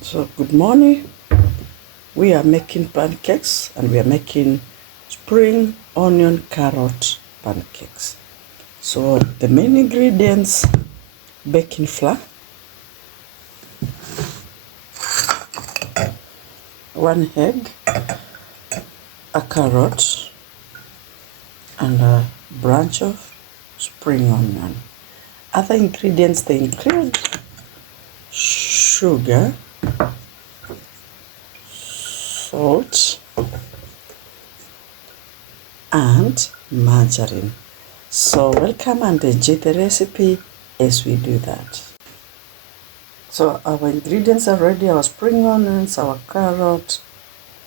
So good morning. We are making pancakes and we are making spring onion carrot pancakes. So the main ingredients: baking flour, 1 egg, a carrot, and a branch of spring onion. Other ingredients, they include sugar, salt, and margarine. So welcome and enjoy the recipe as we do that. So our ingredients are ready: our spring onions, our carrot,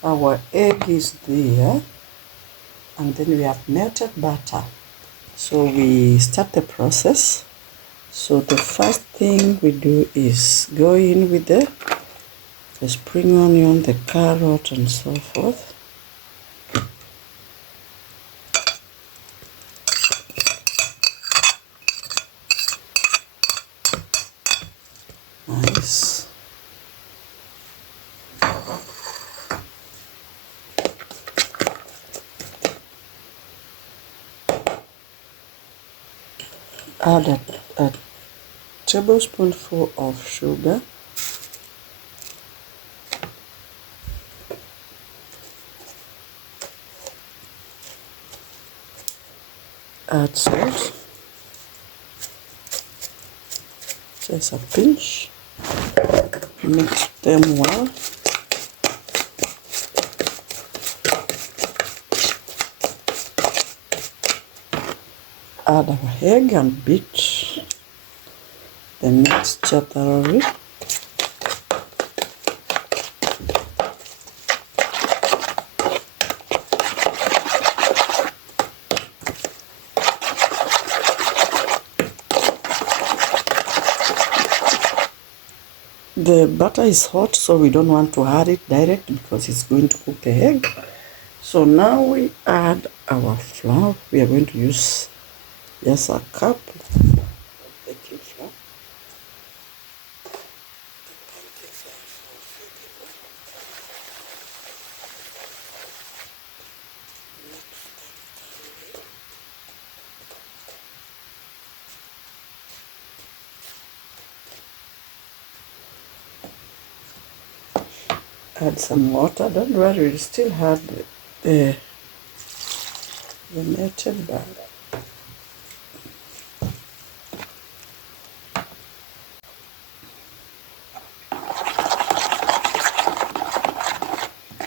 our egg is there, and then we have melted butter. So we start the process. So the first thing we do is go in with the spring onion, the carrot, and so forth. Nice. Add a tablespoonful of sugar. Add salt, just a pinch. Mix them well. Add our egg and beat the mixture thoroughly. The butter is hot, so we don't want to add it direct because it's going to cook the egg. So now we add our flour. We are going to use just a cup of baking flour. Add some water. Don't worry, we still have the melted butter.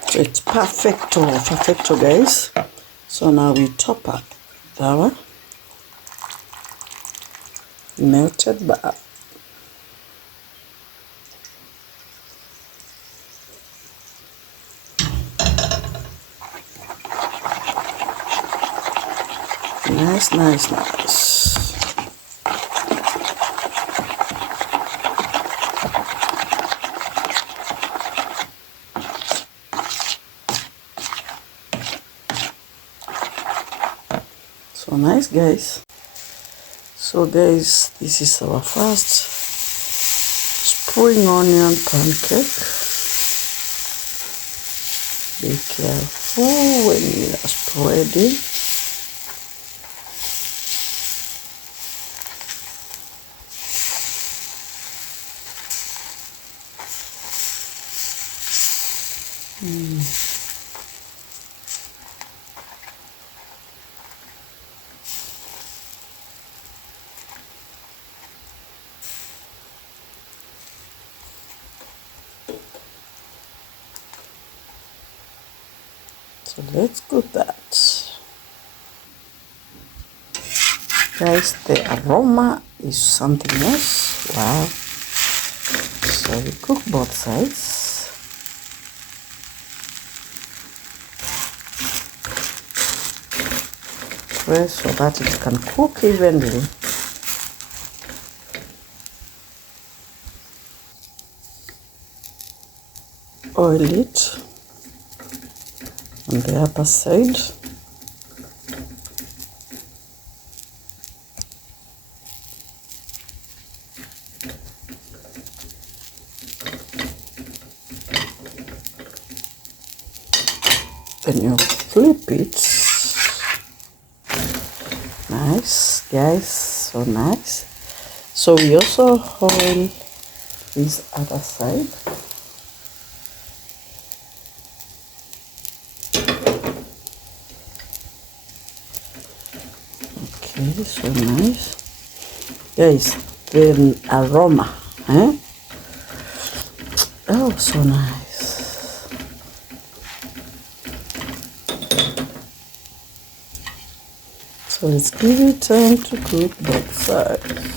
So it's perfecto guys. So now we top up with our melted butter. Nice. So nice guys. So guys, this is our first spring onion pancake. Be careful when you are spreading. So let's cook that. Guys, the aroma is something else. Wow. So we cook both sides. Press so that it can cook evenly. Oil it on the upper side. Then you flip it. Nice, guys, so nice. So we also oil this other side. Okay, so nice. Guys, the aroma, eh? Oh, so nice. So let's give it time to cook both sides.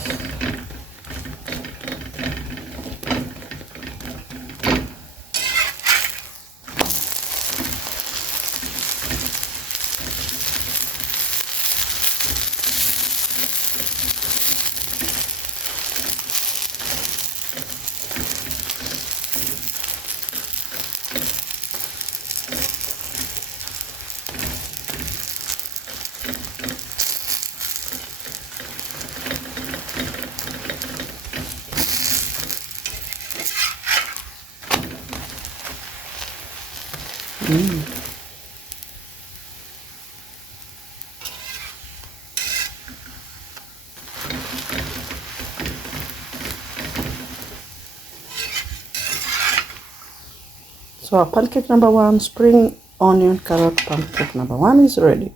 So our pancake number one, spring onion carrot pancake number one is ready.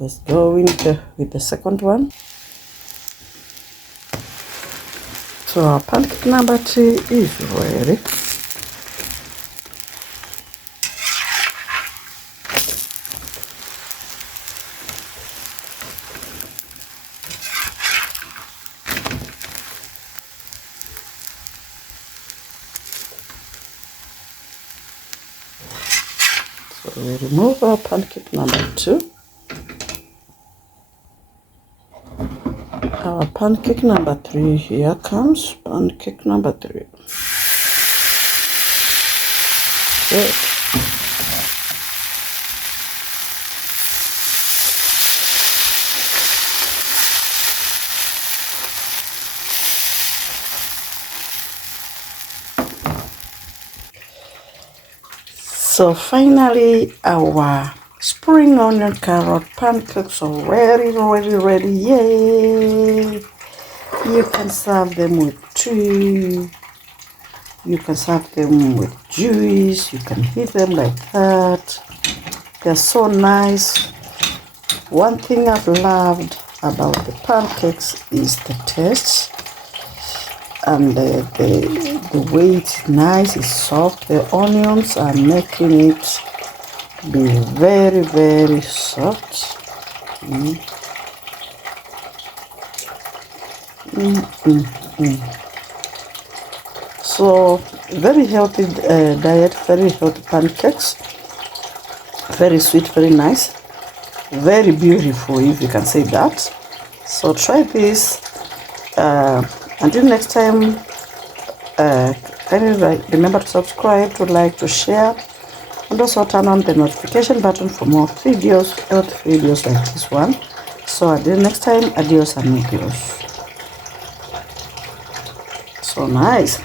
Let's go with the second one. So our pancake number two is ready. So we remove our pancake number two. Our pancake number three, here comes pancake number three. Good. So finally, our spring onion carrot pancakes are ready. Yay! You can serve them with tea. You can serve them with juice. You can eat them like that. They're so nice. One thing I've loved about the pancakes is the taste. And the way it's nice, it's soft. The onions are making it be very soft. So very healthy diet, very healthy pancakes, very sweet, very nice, very beautiful, if you can say that. So try this. Until next time, kindly remember to subscribe, to like, to share, and also turn on the notification button for more videos, health videos like this one. So until next time, adios amigos. So nice.